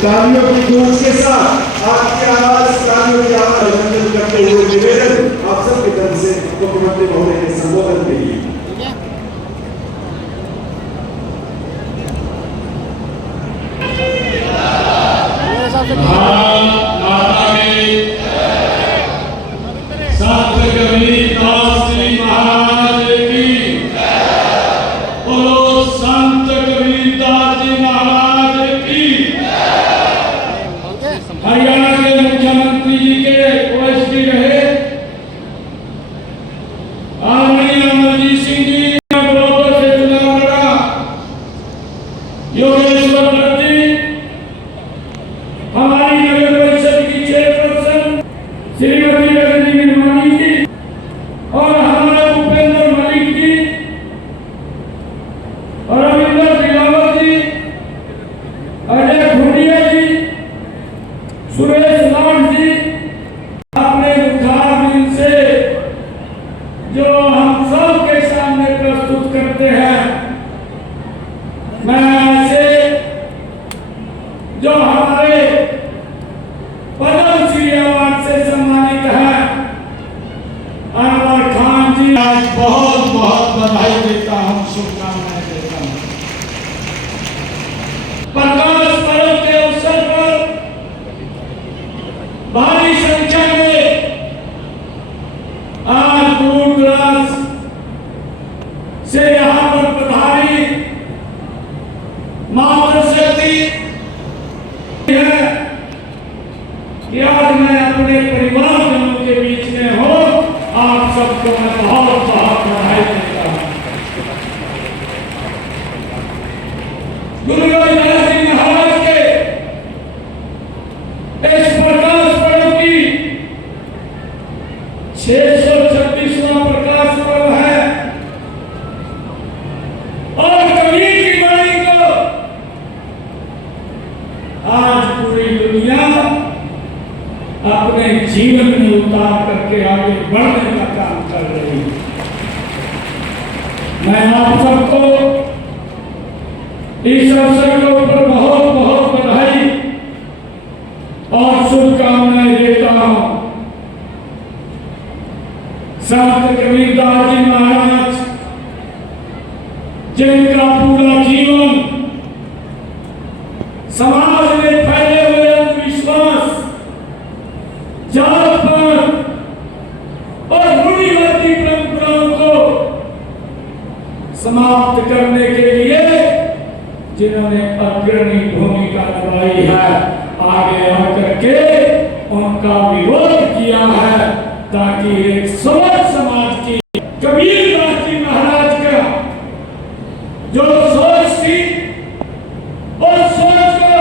तालियों की गूंज के साथ आपकी आवाज तालियों की आवाज अभिनंदन करते हुए निवेदन आप सबकी तरफ से मुख्यमंत्री महोदय के संबोधन के लिए। संत कबीरदास जी महाराज की, बोलो संत कबीरदास जी महाराज की। हरियाणा के मुख्यमंत्री जी के ओएसडी रहे आदरणीय अमरजीत सिंह जी, बड़ौदा से चुनाव लड़ा योगेश्वर दत्त जी, हमारी नगर परिषद की चेयरपर्सन श्रीमती रजनी निर्माणी जी और हमारे उपेंद्र मलिक जी और रविंदर सिलावत जी, अजय खुटिया जी, सुरेश लाड जी, अपने मुखारबिन से जो हम सब के सामने प्रस्तुत करते हैं, मैं ऐसे जो हमारे पद्म श्री अवार्ड से सम्मानित है अनवर खान जी, आज बहुत बहुत बधाई देता हूं, शुभकामनाएं देता हूं। प्रकाश पर्व के अवसर पर भारी संख्या में आज दूर दराज से यहाँ पर पधारी मातृ शक्ति है कि आज मैं अपने परिवारजनों के बीच में हूँ। आप सबको मैं बहुत बहुत बधाई देता हूँ। गुरु रविदास जी महाराज के इस प्रकाश पर्व की 626वां प्रकाश पर्व है और कबीर की वाणी को आज पूरी दुनिया अपने जीवन में उतार करके आगे बढ़ने का काम कर रही है। मैं आप सबको इस अवसर के ऊपर बहुत बहुत बधाई और शुभकामनाएं देता हूं। संत कबीरदास जी महाराज जिनका पूरा जीवन समाज में फैले हुए अंधविश्वास, जात पात और रूढ़िवादी परंपराओं को समाप्त करने के लिए जिन्होंने अग्रणी भूमिका निभाई है, आगे आकर के उनका विरोध किया है ताकि एक समर्थ समाज की कबीरदास जी महाराज का जो सोच थी उस सोच को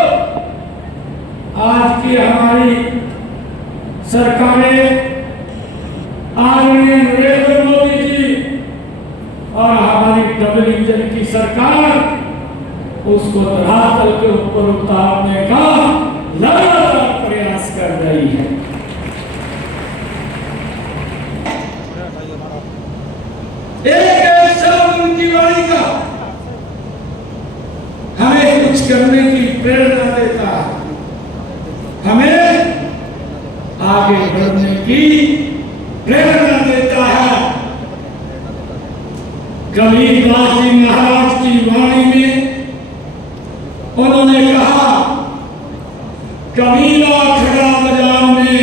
आज की हमारी सरकारें, आदरणीय नरेंद्र मोदी जी और हमारी डबल इंजन की सरकार उसको धरातल के ऊपर उतारने का लगातार प्रयास कर रही है। एक शब्द उनकी वाणी का हमें कुछ करने की प्रेरणा देता है, हमें आगे बढ़ने की प्रेरणा देता है। कबीरदास जी महाराज की वाणी में उन्होंने कहा, कबीरा खड़ा बाजार में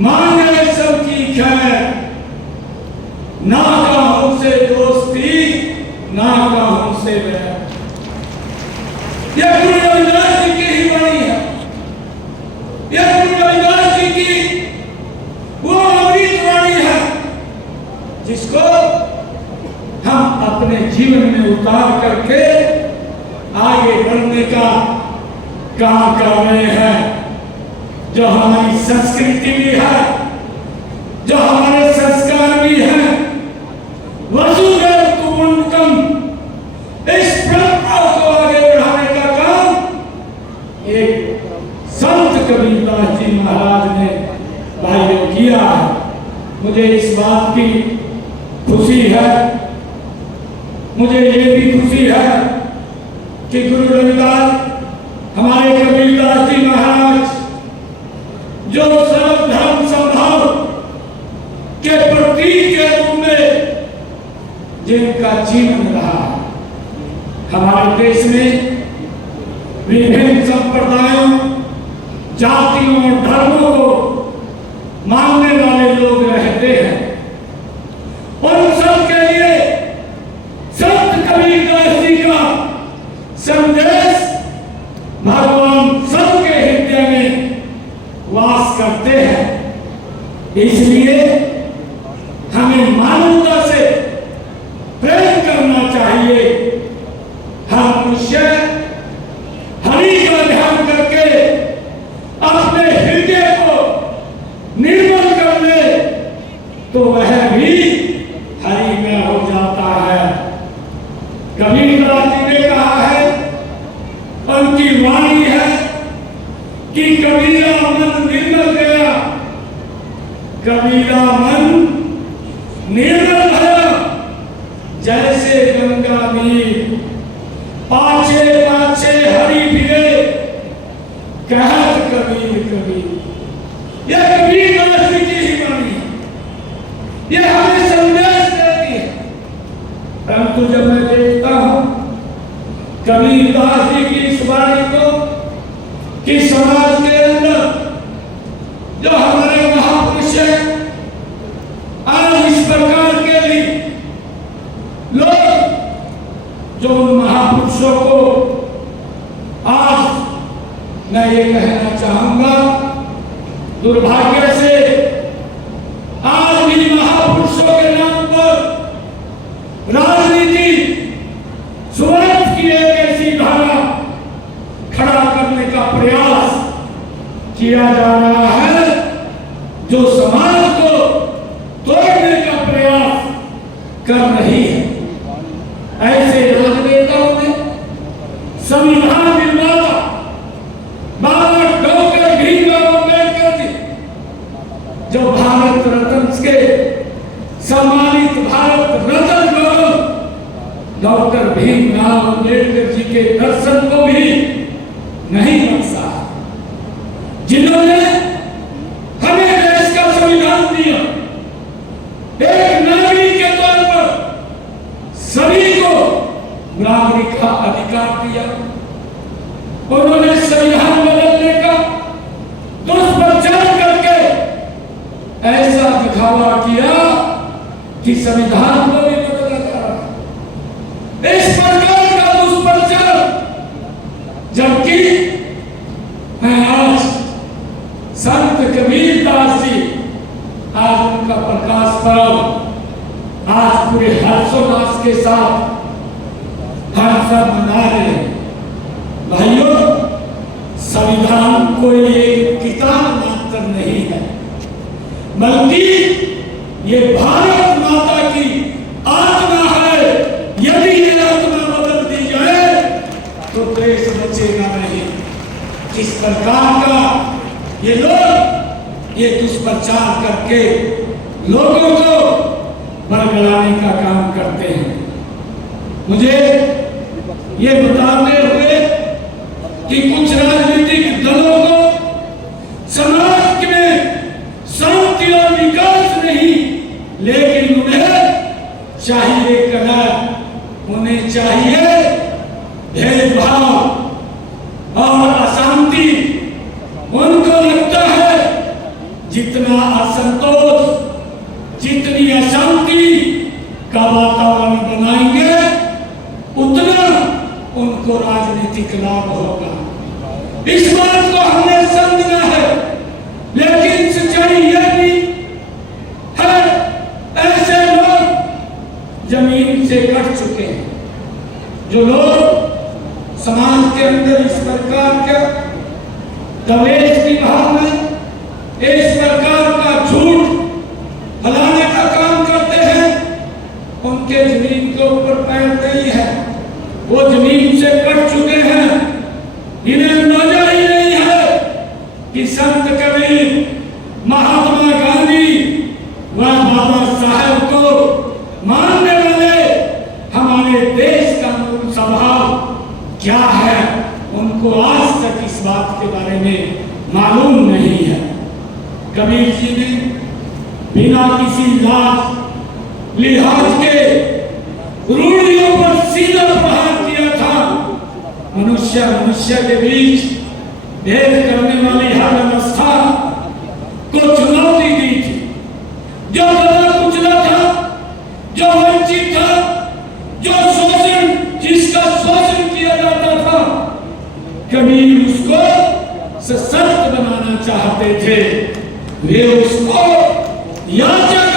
मांगे सबकी खैर, ना का हमसे दोस्ती ना का हमसे बैर। यह गुरु रविदास जी की ही वाणी है, यह गुरु रविदास जी की वो अमृत वाणी है जिसको हम अपने जीवन में उतार करके आगे बढ़ने का काम कर रहे हैं। जो हमारी संस्कृति भी है, जो हमारे संस्कार भी हैं, वसुधैव कुटुंबकम, इस परंपरा को आगे बढ़ाने का काम एक संत कबीरदास जी महाराज ने भाइयों किया है। मुझे इस बात की खुशी है, मुझे ये भी खुशी है कि गुरु रविदास हमारे कबीर देश में विभिन्न संप्रदायों, जातियों और धर्मों को मानने वाले लोग रहते हैं। उन सब के लिए संत कबीरदास जी का संदेश भगवान सबके हृदय में वास करते हैं। इसलिए हमें मानवता से प्रेम करना चाहिए। हर मनुष्य हरि का ध्यान करके अपने हृदय को निर्मल कर ले तो वह भी हरि में हो जाता है। कबीरदास जी ने कहा है, उनकी वाणी है कि कबीरा मन निर्मल गया, कबीरा मन निर्मल भया, जैसे गंगा नीर पाछे पाछे हरि फिरे, कहत कबीर कबीर। यह कबीरदास जी की ही वाणी है, यह हमें संदेश देती है। परंतु जब मैं देखता हूं कबीरदास जी की इस वाणी को कि समाज के अंदर जो हमारे महापुरुष हैं, आज इस प्रकार के भी लोग जो उन महापुरुषों को आज मैं ये कहना चाहूंगा, दुर्भाग्य से आज भी महापुरुषों के नाम पर राजनीति स्वार्थ की एक ऐसी धारा खड़ा करने का प्रयास किया जा रहा है जो समाज को तोड़ने का प्रयास कर रही है। ऐसे राजनेताओं ने संविधान निर्माता बाबा डॉक्टर भीमराव अम्बेडकर जी, जो भारत रत्न के सम्मानित भारत रत्न गौरव डॉक्टर भीमराव अम्बेडकर जी के दर्शन को भी नहीं बख्शा, जिन्होंने हमें देश का संविधान दिया, एक नागरिक के तौर पर सभी को नागरिक का अधिकार दिया। उन्होंने संविधान बदलने का दुष्प्रचार करके ऐसा दिखावा किया कि संविधान को भी बदला जा रहा है। इस प्रकार का दुष्प्रचार, जबकि मैं आज संत कबीरदास जी, आज उनका प्रकाश पर्व आज पूरे हर्षोल्लास के साथ हम सब मना रहे हैं। भाइयों, संविधान कोई एक किताब मात्र नहीं है, बल्कि ये भारत माता की आत्मा है। यदि ये आत्मा बदल दी जाए तो देश बचेगा नहीं। किस प्रकार का ये लोग ये दुष्प्रचार करके लोगों को बरगलाने का काम करते हैं। मुझे ये बताते हुए कि कुछ राजनीतिक दलों को समाज में शांति और विकास नहीं, लेकिन उन्हें चाहिए कलह, उन्हें चाहिए भेदभाव और अशांति। उनको लगता है जितना असंतोष, जितनी अशांति का वातावरण बनाएंगे, उतना उनको राजनीतिक लाभ होगा। इस बात को हमने समझना है। लेकिन सच्चाई यह भी है, ऐसे लोग जमीन से कट चुके हैं, जो लोग समाज के अंदर इस प्रकार का दवेश की भावना, इस प्रकार का झूठ फैलाने का काम करते हैं, उनके जमीन के ऊपर पैर नहीं है, वो जमीन से कट चुके हैं। इन्हें अंदाजा ही नहीं है कि संत कबीर, महात्मा गांधी व बाबा साहब को मानने वाले हमारे देश का मूल स्वभाव क्या है, उनको आज तक इस बात के बारे में मालूम नहीं है। कबीर जी ने बिना किसी लाज लिहाज के रूढ़ियों पर सीधा प्रहार किया था। मनुष्य मनुष्य के बीच भेद करने वाली हर व्यवस्था को चुनौती दी थी। जो दबा कुचला था, जो वंचित था, जो शोषण जिसका शोषण किया जाता था, कबीर उसको सशक्त बनाना चाहते थे। वे उसको याचक